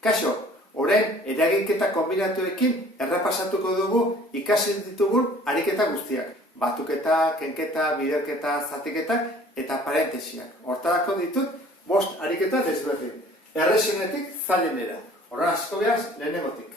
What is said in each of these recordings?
Kaixo, orain eraginketa kombinatuekin errapasatuko dugu ikasi ditugun ariketa guztiak. Batuketa, kenketa, biderketa, zatiketa eta parentesiak. Hortarako ditut 5 ariketa desberdin. Erresenetik zailenera. Horren asko behaz lehenengotik.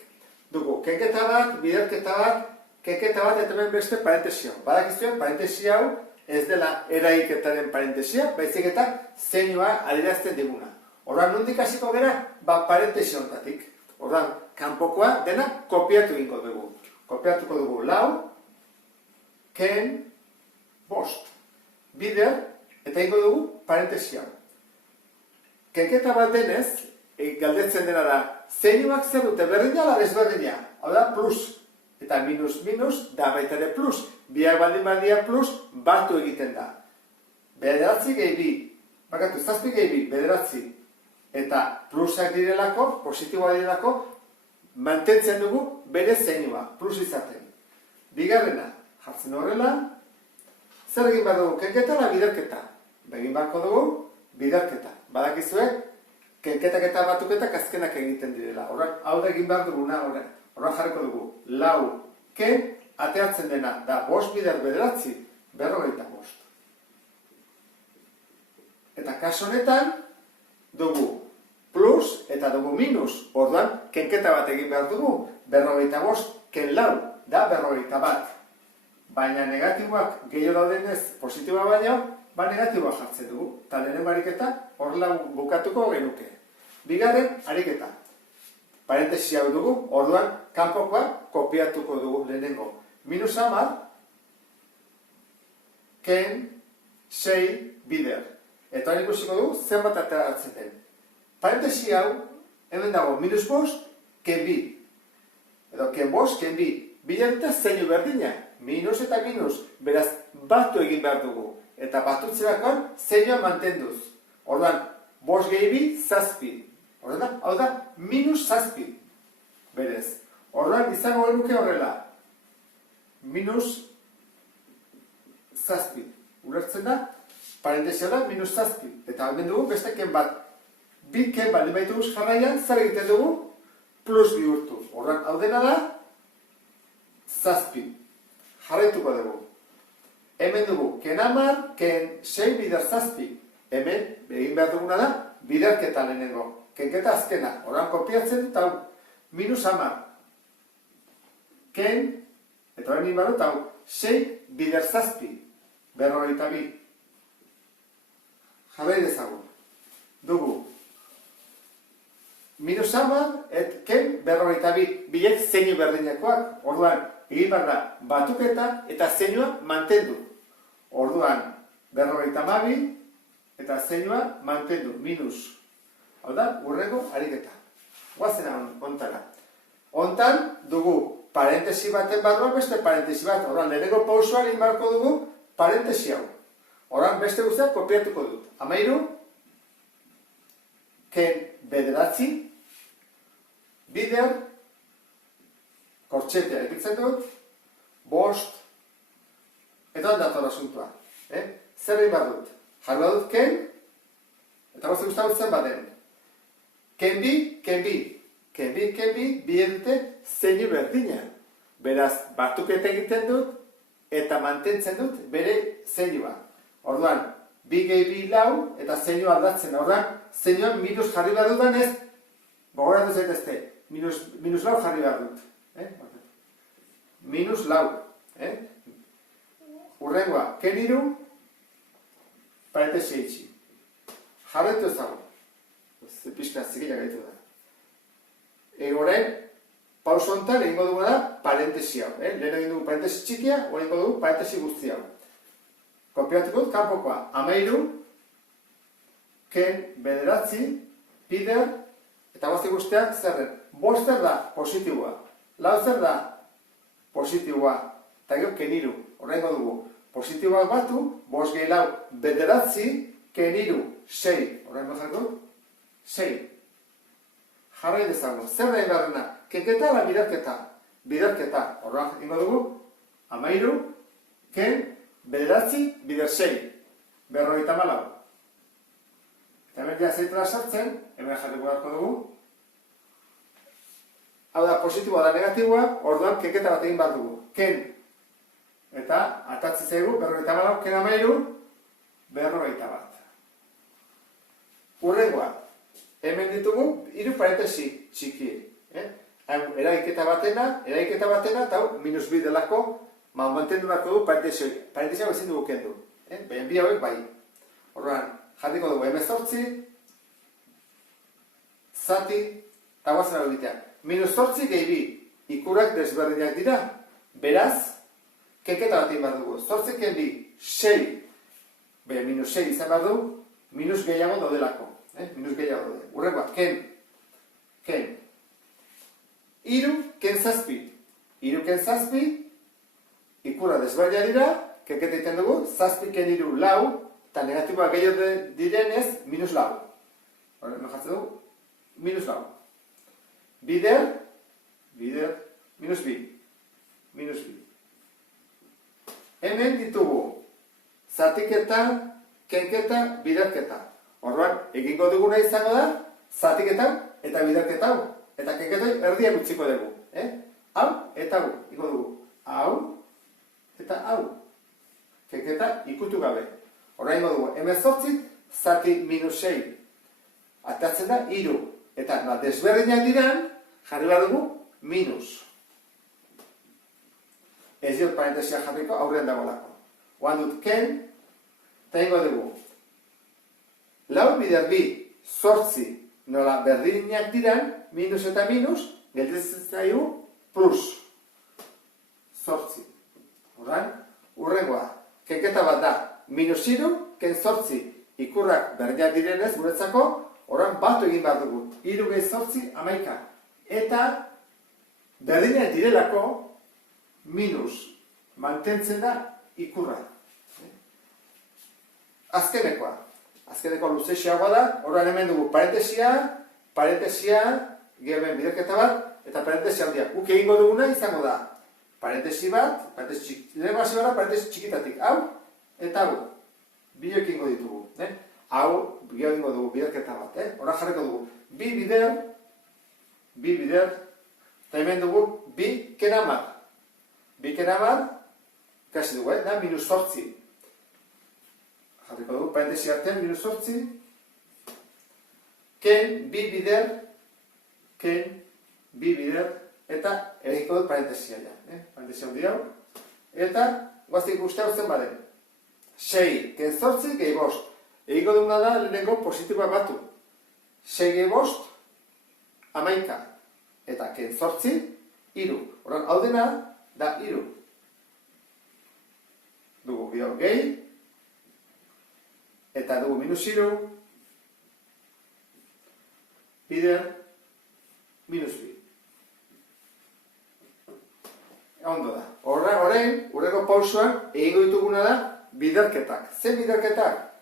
Dugu, kenketa bat, biderketa bat, kenketa bat eta hemen beste parentesio. Badakizuen, parentesi hau ez dela eragiketaren parentesia, baizik eta zeinua adierazten diguna. Horren nondik hasiko gera, parentesi honetatik. Horren, kanpokoa dena kopiatu egingo dugu. Kopiatuko dugu 4, ken, 5. Bider, eta egingo dugu parentesia. Kenketa bat denez, galdetzen dena da, zeinuak zer dute berdina ala desberdina? Hau da, plus. Eta minus, da baita ere plus. Biak baldin badia plus, batu egiten da. Bederatzi gehi bi. Bakatu, 7 gehi bi, bederatzi. Eta plusak direlako, positiboa direlako, mantentzen dugu bere zeinua, plus izaten. Bigarrena, jartzen horrela, zer egin bat dugu, kenketa ala biderketa? Begin barko dugu, biderketa. Badakizue, kenketak eta batuketak azkenak egiten direla. Horren, hau da egin behar duguna, horren jarriko dugu. 4, ken, ateatzen dena, da 5 bider bederatzi, 45. Eta kaso honetan, dugu plus eta dugu minus. Orduan, kenketa bat egin behar dugu, 45, ken 4, da 41. Baina negatiboak gehiago daudenez positiboa baino, negatiboa jartzen dugu. Eta lehenengo ariketa horrela bukatuko genuke. Bigarren ariketa. Parentesi hau dugu, orduan kanpokoa kopiatuko dugu lehenengo. Minus 10, ken 6 bider. Eta hori ikusiko dugu zenbat ateratzen den. Parentesi hau, hemen dago minus 5, ken 2. Edo ken 5, ken 2. Bider eta zeinu berdina. Minus eta minus. Beraz, batu egin behar dugu. Eta batutzerakoan zeinua mantenduz. Orduan, 5 gehi 2, 7. Orduan, hau da, minus 7. Berez. Orduan, izango genuke horrela. Minus 7. Ulertzen da? Parentesia da, minus 7. Eta hemen dugu beste ken bat. Bi ken bat, baitu guz jarraian, zer egiten dugu? Plus bihurtu. Orduan, hau dena da, 7. Jarraituko dugu. Hemen dugu, ken 10, ken 6 bider 7. Hemen, egin behar duguna da, biderketa lehenengo. Kenketa azkena. Orduan, kopiatzen dut hau. Minus 10. Ken, eta horren inbarut hau, 6 bider 7. 42. Jarrai dezagun. Dugu. Minus 10, et ken 42. Bilek zeinu berdinakoak. Orduan, egin behar da, batuketa eta zeinua mantendu. Orduan, 52, eta zeinua mantendu. Minus. Hau da, urrengo ariketa. Guazena ontara. Ontan, dugu parentesi baten barruan beste parentesi bat. Orduan, lehenengo pausoa egin beharko dugu parentesi hau. Orduan, beste guztiak kopiatuko dut. 13, ken bederatzi, bider, kortxetea ekitzen dut, 5, eta ondator asuntua. Zer egin behar dut? Jarri dut ken, eta gozti guztatzen zen baden. Ken bi, ken bi. Ken bi, bi edute zeinu berdina. Beraz, batuketa egiten dut, eta mantentzen dut bere zeinua. Orduan, 2 gehi 2 4, eta zeinua aldatzen. Orduan, zeinuan minus jarri behar dudan ez, gogoratu zaitezte, minus 4 jarri behar dut. Minus 4. Urrengoa, ken 3, parentesi eitzi. Jarretu ezagun. Pizka zikila gaitu da. Horren, pauso honetan egingo duguna da parentesi hau. Lehen egin dugu parentesi txikia, hori egingo dugu parentesi guzti hau. Kopiatuko dut kanpokoa. 13, ken bederatzi, bider, eta guzti guztiak zerren. 5 zer da positiboa. 4 zer da positiboa. Eta gero ken 3. Horrengo dugu. Positiboak batu, 5 gehi 4, bederatzi, ken 3, 6. Horrengo jarko? 6. Jarrai dezagun. Zer da inbarrena? Kenketa ala biderketa? Biderketa. Horren ingo dugu. 13, ken bederatzi, bider 6. 54. Eta hemen dira zeitela sartzen, hemen jarriko beharko dugu. hau da positiboa da negatiboa, orduan kenketa bat egin behar dugu. Ken, eta atatzi zaigu, 54, ken 13, 41. Hurrengoa, hemen ditugu, 3 parentesi txiki. Eraiketa batena, eta hau, -2 delako, mantendu beharko du parentesi hori. Parentesi hau ezin dugu kendu. Baina bi hauek bai. Orduan, jarriko dugu 18, zati, eta guazen hau egitea. -8 gehi bi, ikurak desberdinak dira. Beraz, kenketa bat egin behar dugu. 8 ken bi, 6. Baina -6 izan behar du, minus gehiago daudelako. Minus gehiago daude. Hurrengoa, ken. 3 ken 7. 3 ken 7, ikurra desberdinak dira, kenketa egiten dugu, 7 ken 3, 4, eta negatiboa gehiago direnez, -4. Horren, jartzen dugu, -4. Bider, -2. Hemen ditugu, zatiketa, kenketa, biderketa. Orduan, egingo duguna izango da, zatiketa eta biderketa hau. Eta kenketa erdiak utziko dugu. Hau eta hau, ingo dugu. Hau eta hau. Kenketa ikutu gabe. Horra ingo dugu, 18, zati -6. Atatzen da, 3. Eta desberdinak diran, jarri behar dugu, minus. Ez diot parentesia jarriko, aurrean dagoelako. Oan dut ken, eta ingo dugu. 4 bider bi, 8, nola berdinak diran, minus eta minus, gelditzen zaigu, plus. 8. Hurrengoa, kenketa bat da, -3, ken 8, ikurrak berdinak direnez, guretzako, horren batu egin behar dugu. 3 gehi 8, 11. Eta berdinak direlako, minus mantentzen da ikurra. Azkenekoa luzeixeagoa da, horren hemen dugu parentesia, geben biderketa bat, eta parentesia handia. Guk egingo duguna izango da, parentesi bat, parentesi txikitatik, hau, eta hau, bideok egingo ditugu. Hau, gehiago egingo dugu biderketa bat, horren jarriko dugu, bi bider, eta hemen dugu, bi kenamar. Biken amar, kasi dugu, da, -8. Jarriko dugu, parentesi artean, -8. Ken, bi bider, eta egiko dut parentesia ja. Parentesia handi hau. Eta, guaztik uste hau zen baren. 6, ken 8, gehi 5. Egiko duguna da, lehenengo positiboa batu. 6 gehi 5, 11. Eta ken 8, 3. Horren, hau dena, da 3. Dugu bio gehi, eta dugu -3, bider, -2. Ondo da. Horrego pausuan, egingo dituguna da, biderketak. Zer biderketak?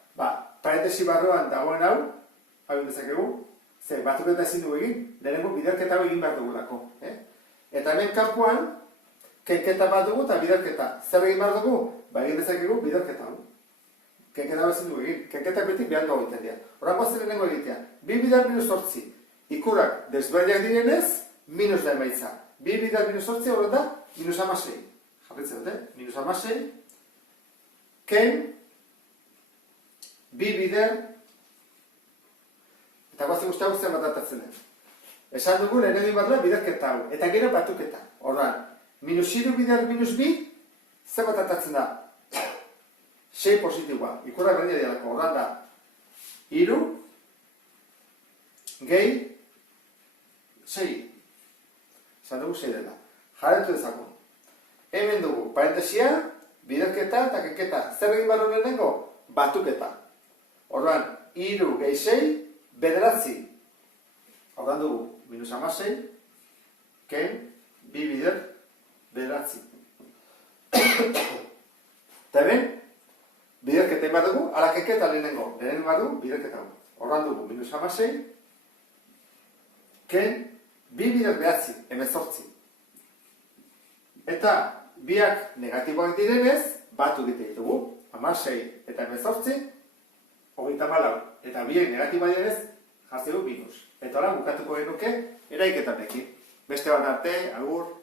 Parentesi barruan dagoen hau dezakegu, zer batuketa ezin dugu egin, lehenengo biderketa hau egin behar dugulako. Eta hemen kanpoan, kenketa bat dugu eta biderketa. Zer egin behar dugu? Egin dezakegu biderketa hau. Kenketa bat ezin dugu egin. Kenketak beti behar dugu egiten dira. Horako zer lehenengo egitea. 2 bider -8. Ikurak desberdinak direnez, minus da emaitza. 2 bider -8 horret da, -16. Jarritzen dute, -16. Ken, 2 bider, eta guazen guzti hau zen bat atatzen den. Esan dugu lehenengo bat da biderketa hau. Eta gero batuketa. Horran, -3 bider -2, zer bat atatzen da? 6 positiboa. Ikurra berdia dialako. Horran da, 3 gehi 6. Esan dugu 6 dela. Jarretu dezako. Hemen dugu, parentesia, biderketa eta kenketa. Zer egin behar lehenengo? Batuketa. Horran, 3 gehi 6, 9. Horran dugu, -16, ken, 2 bider, 9. Eta hemen, biderketa egin behar dugu, ala kenketa lehenengo. Lehenengo behar dugu, biderketa dugu. Horran dugu, -16, ken, 2 bider 9, 18. Eta, biak negatiboak direnez, batu egite ditugu. 16 eta 18, 34. Eta biak negatiboak direnez, jartzen du minus. Eta hola, bukatuko genuke, eraiketanekin. Beste bat arte, agur.